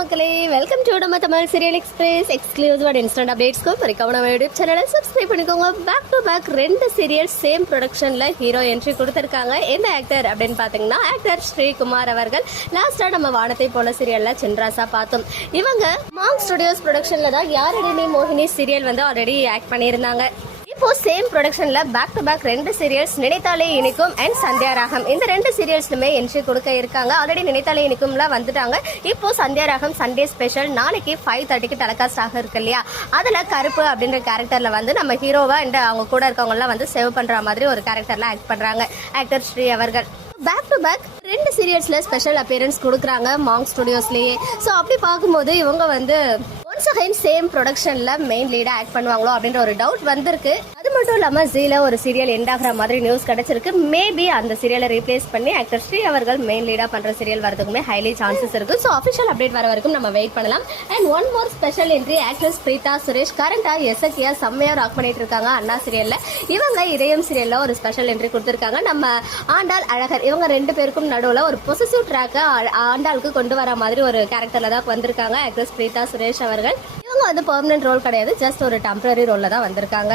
மக்களே welcome to நம்ம Tamil serial express exclusive and instant அப்டேட்ஸ்க்கும் மறக்காம நம்ம யூடியூப் சேனலை சப்ஸ்கிரைப் பண்ணிக்கோங்க. பேக் டு பேக் ரெண்டு சீரியல் சேம் ப்ரொடக்ஷனில் ஹீரோ என்ட்ரி கொடுத்துருக்காங்க. எந்த ஆக்டர் அப்படின்னு பார்த்தீங்கன்னா ஆக்டர் ஸ்ரீகுமார் அவர்கள். லாஸ்ட்டாக நம்ம வானத்தை போல சீரியலில் சென்ட்ராஸாக பார்த்தோம். இவங்க மாங் ஸ்டுடியோஸ் ப்ரொடக்ஷனில் தான் யாரடினி மோகினி சீரியல் வந்து ஆல்ரெடி ஆக்ட் பண்ணியிருந்தாங்க. இப்போ சேம் ப்ரொடக்ஷன்ல பேக் டு பேக் ரெண்டு சீரியல்ஸ் நினைத்தாலே இனிக்கும் அண்ட் சந்தியா ராகம். இந்த ரெண்டு சீரியல்ஸ்லுமே என்ட்ரி கொடுக்க இருக்காங்க. ஆல்ரெடி நினைத்தாலே இனிக்கும்ல வந்துட்டாங்க. இப்போ சந்தியா ராகம் சண்டே ஸ்பெஷல் நாளைக்கு ஃபைவ் தேர்ட்டிக்கு டெலகாஸ்ட் ஆக இருக்கு இல்லையா? அதுல கருப்பு அப்படின்ற கேரக்டர்ல வந்து நம்ம ஹீரோவா அண்ட் அவங்க கூட இருக்கவங்க எல்லாம் வந்து சேவ் பண்ற மாதிரி ஒரு கேரக்டர்ல ஆக்ட் பண்றாங்க. ஆக்டர் ஸ்ரீ அவர்கள். பேக் டு பேக் ரெண்டு சீரியல்ஸ்ல ஸ்பெஷல் அப்பியரன்ஸ் கொடுக்குறாங்க மாங் ஸ்டுடியோஸ்லயே ஸோ அப்படி பார்க்கும்போது இவங்க வந்து ஒன்ஸ் அகைன் சேம் ப்ரொடக்ஷன்ல மெயின் லீடா ஆக்ட் பண்ணுவாங்களோ அப்படின்ற ஒரு டவுட் வந்திருக்கு. மட்டும் இல்லாமல் ஜீல ஒரு சீரியல் எண்ட் ஆகிற மாதிரி நியூஸ் கிடைச்சிருக்கு. மேபி அந்த சீரியலை ரீப்ளேஸ் பண்ணி ஆக்டர் ஸ்ரீ அவர்கள் மெயின் லீடாக பண்ணுற சீரியல் வரதுக்குமே ஹைலி சான்சஸ் இருக்கு. ஸோ அஃபிஷியல் அப்டேட் வர வரைக்கும் நம்ம வெயிட் பண்ணலாம். And one more special entry actress Preetha Suresh கரண்டாக எஸ்எக்கியா செம்மையாக ராக் பண்ணிட்டு இருக்காங்க அண்ணா சீரியலில் இவங்க இதயம் சீரியலில் ஒரு ஸ்பெஷல் என்ட்ரி கொடுத்துருக்காங்க. நம்ம ஆண்டாள் அழகர் இவங்க ரெண்டு பேருக்கும் நடுவில் ஒரு பொசிசிவ் ட்ராக்கை ஆண்டாளுக்கு கொண்டு வர மாதிரி ஒரு கேரக்டரில் தான் வந்திருக்காங்க ஆக்ட்ரஸ் பிரீதா சுரேஷ் அவர்கள். இவங்க வந்து பெர்மனன்ட் ரோல் கிடையாது ஜஸ்ட் ஒரு டெம்பரரி ரோலில் தான் வந்திருக்காங்க.